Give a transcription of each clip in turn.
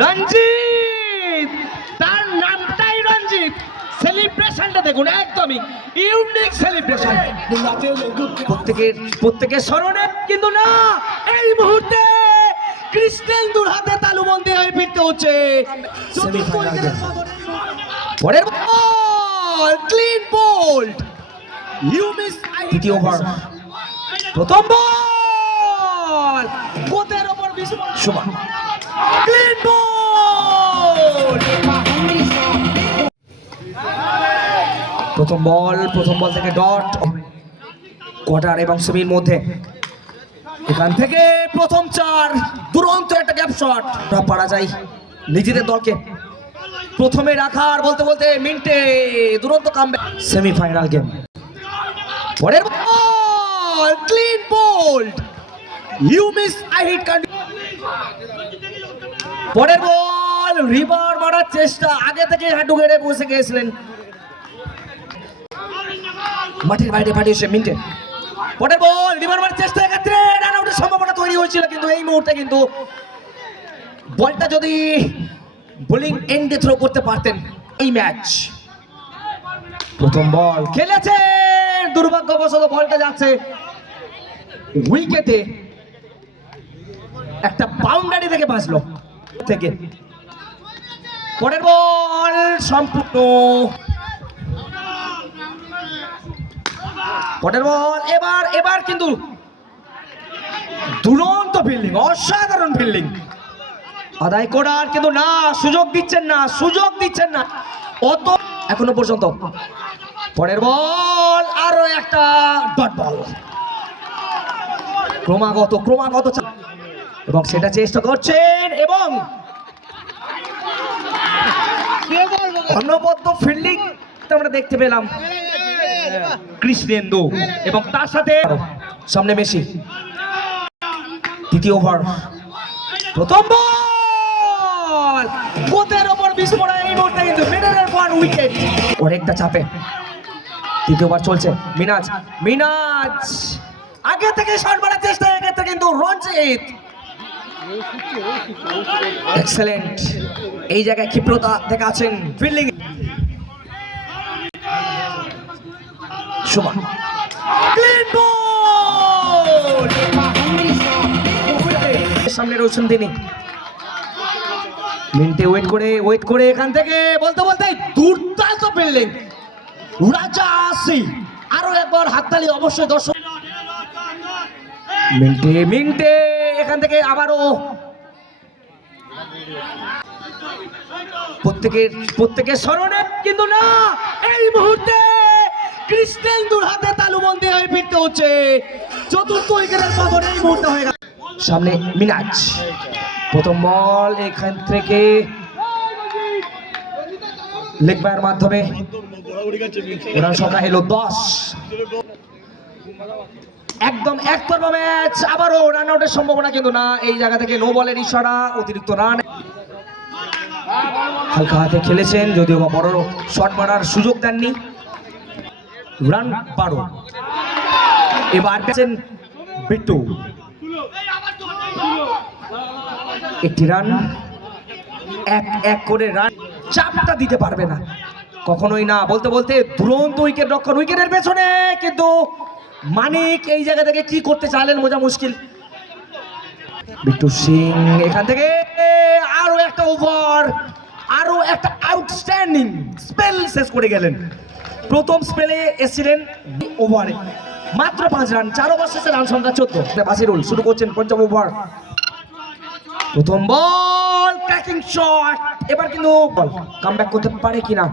রঞ্জিত, তার নামটাই রঞ্জিত। সেলিব্রেশনটা দেখুন, একদমই ইউনিক সেলিব্রেশন। প্রত্যেকের স্মরণে, কিন্তু না, এই মুহূর্তে কৃষ্ণেন্দুর হাতে তালুবন্দী হয়ে ফিরতে হচ্ছে। পরের ball, clean bowled. You miss দ্বিতীয় ওভার, প্রথম বল, কোতের ওপর বিস্ফোরণ। Shubha, clean bold. প্রথম বল থেকে ডট। কোয়ার্টার এবং সেমির মধ্যে এখান থেকে প্রথম চার, দুরন্ত একটা গ্যাপ শট। পারা যায় নিজেদের দলকে প্রথমে রাখার, বলতে বলতে মিনিটে দুরন্ত কামব্যাক। Semifinal game. পরের ball, clean bowled. You miss, I hit. পরের বল, রিভার মারার চেষ্টা, আগে থেকে হাঁটু গেড়ে বসে গিয়েছিলেন, মাঠের বাইরে পাঠিয়েছে মিন্টে। পরের বল, রিভার মারার চেষ্টা, এক্ষেত্রে রান আউটের সম্ভাবনা তৈরি হয়েছিল, কিন্তু এই মুহূর্তে কিন্তু বলটা যদি বোলিং এন্ডে থ্রো করতে পারতেন এই ম্যাচ। প্রথম বল খেলেছে, দুর্ভাগ্যবশত বলটা যাচ্ছে উইকেটে, একটা বাউন্ডারি থেকে বাঁচলো থেকে। পরের বল সম্পূর্ণ, পরের বল, এবার কিন্তু দুরন্ত ফিল্ডিং, অসাধারণ ফিল্ডিং আদায় করার, কিন্তু না, সুযোগ দিচ্ছেন না অত এখনো পর্যন্ত। পরের বল, আরো একটা ডট বল, ক্রমাগত এবং সেটা চেষ্টা করছেন, এবং অনবদ্য ফিল্ডিং আমরা দেখতে পেলাম কৃষ্ণেন্দু, এবং তার সাথে সামনে মেসি। দ্বিতীয় ওভার, প্রথম বল, কোতের ওপর বিস্ফোরণ। এই মুহূর্তে কিন্তু মিডলের ওয়ান উইকেট, অনেকটা চাপে। তৃতীয় ওভার চলছে, মিনাজ আগে থেকে শট মারার চেষ্টা, এক্ষেত্রে কিন্তু রঞ্জিত এক্সেলেন্ট, এই জায়গায় ক্ষিপ্রতা দেখাচ্ছেন ফিল্ডিং। Shubha, clean bold. সামনে রয়েছেন তিনি, মিনিটে ওয়েট করে এখান থেকে বলতে দুর্দান্ত ফিল্ডিং রাজা আসি। আরো একবার হাততালি অবশ্যই দর্শক। মিনিটে এখান থেকে আবারও প্রত্যেকের স্মরণে, কিন্তু না, এই মুহূর্তে কৃষ্ণেন্দুর হাতে তালুবন্দী হয়ে ফিরতে হচ্ছে। চতুর্থ উইকেটের পতন এই মুহূর্তে হয়ে গেল। সামনে মিনাজ, প্রথম বল, এখান থেকে লেগ বাইয়ের মাধ্যমে রান সংখ্যা এলো 10। একদম একতরফা ম্যাচ, আবারও রান আউটের সম্ভাবনা, কিন্তু না, এই জায়গা থেকে নো বলের ইশারা, অতিরিক্ত রান। হালকা হাতে খেলেছেন, যদিও বা বড় শট মারার সুযোগ দেননি। রান 12। এবার পেয়েছেন বিট্টু, একটি রান, এক করে রান, চাপটা দিতে পারবে না কখনোই না, বলতে দুরন্ত উইকেট রক্ষণ, উইকেটের পেছনে, কিন্তু মানিক এই জায়গা থেকে কি করতে চাইলেন বোঝা মুশকিল। বিট্টু সিং এখান থেকে আরো একটা ওভার, আরো একটা আউটস্ট্যান্ডিং স্পেল শেষ করে গেলেন। প্রথম স্পেলে এসেছিলেন ওভারে মাত্র 5 রান, 4 ওভার শেষে রান সংখ্যা 14। বাসিরুল শুরু করছেন পঞ্চম ওভার। প্রথম বল, ক্র্যাকিং শট, এবার কিন্তু কামব্যাক করতে পারে কিনা,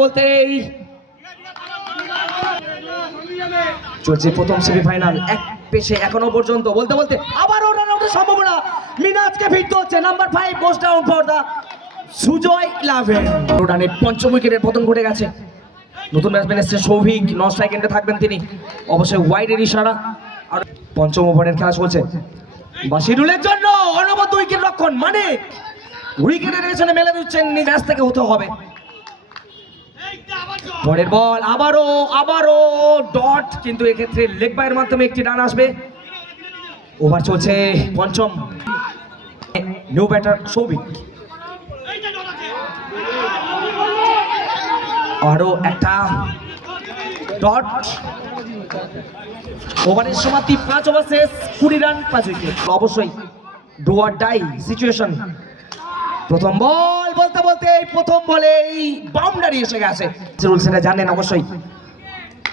বলতেই চলছে প্রথম সেমিফাইনাল, এক পেশে এখনো পর্যন্ত। বলতে আবারও রান আউটের সম্ভাবনা, মিনাজকে ফিরতে হচ্ছে। Number 5 goes down for the Sujoy 11 রানে পঞ্চম উইকেটের পতন ঘটে গেছে। নতুন ব্যাটসম্যান এসেছে সৌভিক, নন স্ট্রাইক এন্ডে থাকবেন তিনি, অবশ্যই ওয়াইডের ইশারা। আর পঞ্চম ওভারের খেলা চলছে, বাসিরুলের জন্য অনবদ্য উইকেট রক্ষণ, মানে উইকেটের পেছনে মেলে দিচ্ছেন, ম্যাচ থেকে হতে হবে। পরের বল, আবারও ডট, কিন্তু এক্ষেত্রে লেগ বাইয়ের মাধ্যমে একটি রান আসবে। ওভার চলছে পঞ্চম, নিউ ব্যাটার সৌভিক, আরো একটা ডট। ওভারের সমাপ্তি 5 ওভার শেষ, 20 রান 5 উইকেট। অবশ্যই ডু অর ডাই সিচুয়েশন। প্রথম বল বলতে বলতে এই প্রথম বলে এই বাউন্ডারি এসে গেছে, রুল সেটা জানেন অবশ্যই।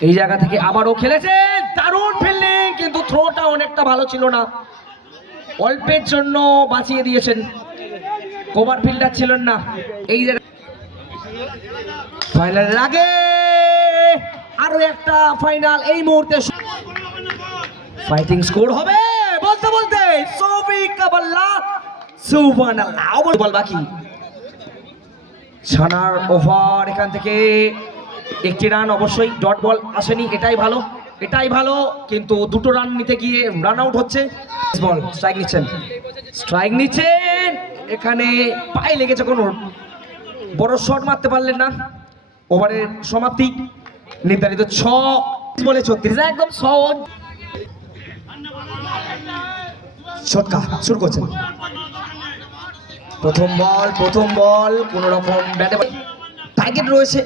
এই জায়গা থেকে আবারও খেলেছে, দারুণ ফিল্ডিং, কিন্তু থ্রোটা অনেকটা ভালো ছিল না, অল্পের জন্য বাঁচিয়ে দিয়েছেন, কভার ফিল্ডার ছিলেন না। এই জায়গা ফাইনাল লাগে, আরো একটা ফাইনাল এই মুহূর্তে ফাইটিং স্কোর হবে বলতে বলতে সৌভিক কাবাল্লা সুবহানাল্লাহ। বল বাকি, ছানার ওভার, এখান থেকে একটি রান, অবশ্যই ডট বল আসেনি, এটাই ভালো, এটাই ভালো, কিন্তু দুটো রান নিতে গিয়ে রান আউট হচ্ছে। বল স্ট্রাইক নিচ্ছেন, স্ট্রাইক নিচ্ছেন, এখানে পায়ে লেগেছে, কোনো বড় শট মারতে পারলেন না। ওভারের সমাপ্তি নির্ধারিত 6 বলে 36, একদম সহজ। শটকা শুরু করছেন, প্রথম বল কোন রকম ব্যাটে টার্গেট রয়েছে,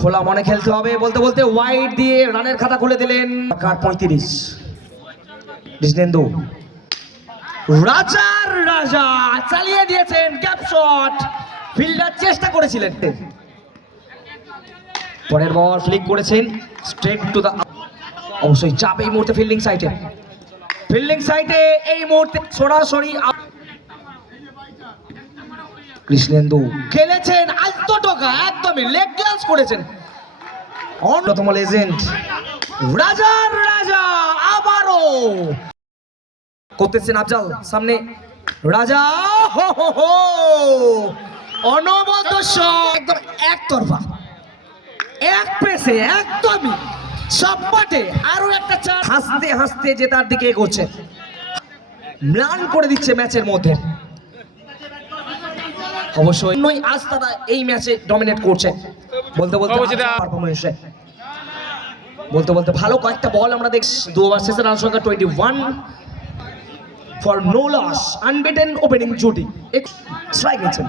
খোলা মনে খেলতে হবে বলতে বলতে ওয়াইড দিয়ে রানের খাতা খুলে দিলেন। 35 কৃষ্ণেন্দু, রাজা চালিয়ে দিয়েছেন, গ্যাপ শট, ফিল্ডার চেষ্টা করেছিলেন, পরের বল ফ্লিক করেছেন স্ট্রেট টু দা, অবশ্যই চাপ এই মুহূর্তে ফিল্ডিং সাইডে এই মুহূর্তে সরাসরি। কৃষ্ণেন্দু খেলেছেন আলতো টোকা, একদমই লেগ গ্লান্স করেছেন, অন্যতম লেজেন্ড রাজা আবারও করতেছেন আফজাল, সামনে রাজা, অনবদ্য শট, একদম একতরফা, এক পেসে একদমই সব মাঠে, আরো একটা চার, হাসতে হাসতে যে তার দিকে এগোচ্ছে, ম্লান করে দিচ্ছে ম্যাচের মধ্যে। অবশ্যই আজ তারা এই ম্যাচে ডমিনেট করছে বলতে বলতে পারফরম্যান্সে, বলতে বলতে ভালো কয়েকটা বল আমরা দেখছি। 2 ওভার শেষে রান সংখ্যা 21 for no loss, unbeaten opening জুটি, স্ট্রাইক নিচ্ছেন,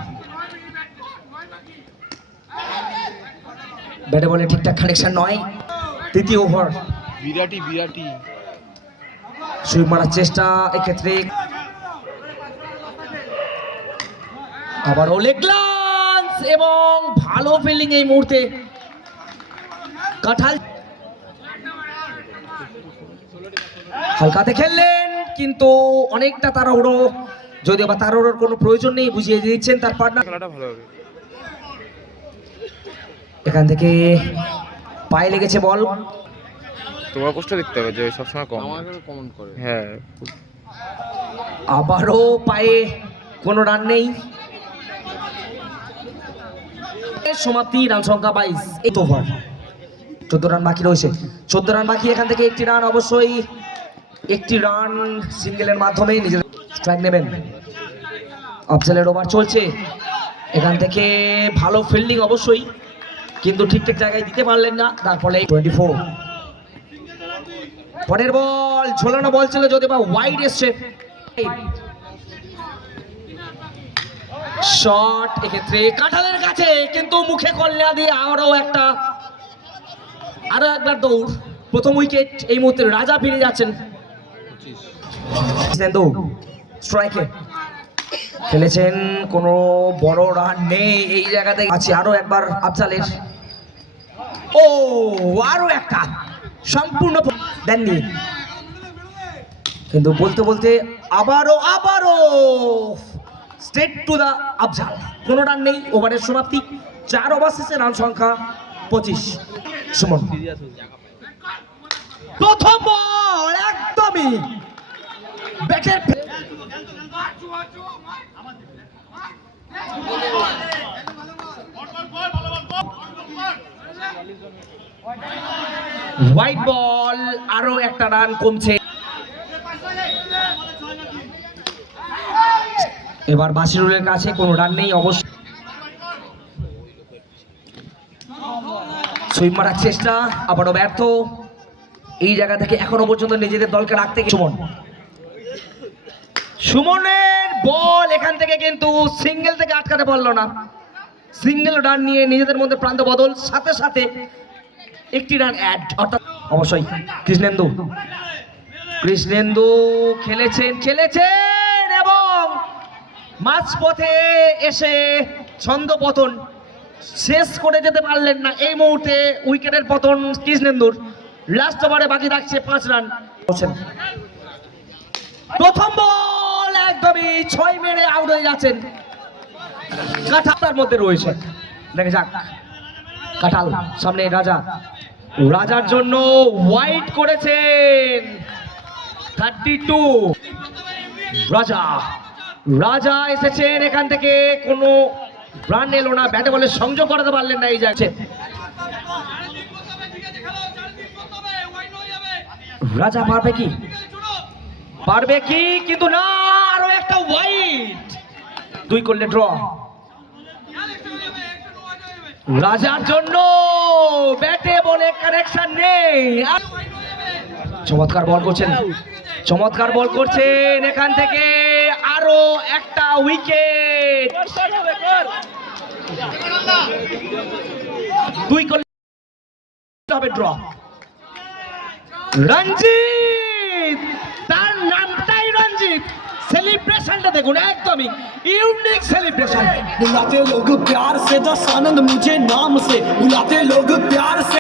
ব্যাটে বলে ঠিকঠাক কানেকশন নয়। তৃতীয় ওভার, বিরাটি সুইপ মারার চেষ্টা, এক্ষেত্রে আবারও লেগ গ্লান্স এবং ভালো ফিল্ডিং এই মুহূর্তে কাঁঠাল, হালকাতে খেললেন কিন্তু অনেকটা তাড়াহুড়ো, যদিও বা তাড়াহুড়োর কোনো প্রয়োজন নেই, বুঝিয়ে দিচ্ছেন তার পার্টনার, খেলাটা ভালো হবে। এখান থেকে পায়ে লেগেছে বল, তোমার পোস্ট দেখতে হবে যে সবসময় কমেন্ট করে, হ্যাঁ, আবারও পায়ে, কোনো রান নেই, সমাপ্তি রান সংখ্যা 22, 8 ওভার, 14 রান বাকি রয়েছে, 14 রান বাকি, এখান থেকে একটি রান, অবশ্যই একটি রান সিঙ্গেলের মাধ্যমে নিজের স্ট্রাইক নেবেন। আফজালের ওভার চলছে, এখান থেকে ভালো ফিল্ডিং অবশ্যই, কিন্তু ঠিকঠাক জায়গায় দিতে পারলেন না, তার ফলে 24। পরের বল ঝোলানো বল ছিল, যদি বা ওয়াইড এসছে, শট এক্ষেত্রে কাঁঠালের কাছে, কিন্তু মুখে কল্যা দিয়ে আরো একবার দৌড়, প্রথম উইকেট এই মুহূর্তে রাজা ফিরে যাচ্ছেন। স্ট্রাইকে খেলেছেন, কোনো বড় রান নেই, এই জায়গাতে আছে আরো একবার আফজালের, আরো একটা সম্পূর্ণ দেননি, কিন্তু বলতে বলতে আবারও স্ট্রেট টু দা আফজাল, কোনো রান নেই, ওভারের সমাপ্তি 4 ওভার শেষে রান সংখ্যা 25। সুমন, প্রথম বল একদমই ব্যাটের হোয়াইট বল, আরো একটা রান কমছে। এবার বাসিরুলের কাছে কোনো রান নেই, অবশ্যই সুইপ মারার চেষ্টা, আবারও ব্যর্থ। এই জায়গা থেকে এখনো পর্যন্ত নিজেদের দলকে রাখতে সুমন সুমনের বল এখান থেকে কিন্তু সিঙ্গেল থেকে আটকাতে পারলো না। সিঙ্গেল রান নিয়ে নিজেদের মধ্যে প্রান্ত বদল, সাথে সাথে একটি রান অ্যাড, অর্থাৎ অবশ্যই কৃষ্ণেন্দু খেলেছেন এবং মাঝপথে এসে ছন্দপতন শেষ করে যেতে পারলেন না। এই মুহূর্তে উইকেটের পতন কৃষ্ণেন্দুর। লাস্ট ওভারে বাকি থাকছে 5 রান। প্রথম বল একদমই 6 মেরে আউট হয়ে যাচ্ছেন। কাঁঠালটার মধ্যে রয়েছে, দেখে যাক কাঁঠাল সামনে রাজার জন্য ওয়াইড করেছেন 32। রাজা এসেছেন, এখান থেকে কোনো রান এলো না, ব্যাটে বলে সংযোগ করাতে পারলেন না। এই যাচ্ছে রাজা পারবে কি কিন্তু না, আরো একটা ওয়াইড, 2 করলে ড্র। রাজার জন্য ব্যাটে বলে কানেকশন নেই। চমৎকার বল করছেন এখান থেকে আরো একটা উইকেট। 2 করলে হবে ড্র। রঞ্জিত, তার নামটাই রঞ্জিত। सेलिब्रेशन देखो ना एकदम यूनिक सेलिब्रेशन। बुलाते लोग प्यार से दस आनंद मुझे नाम से बुलाते लोग प्यार से।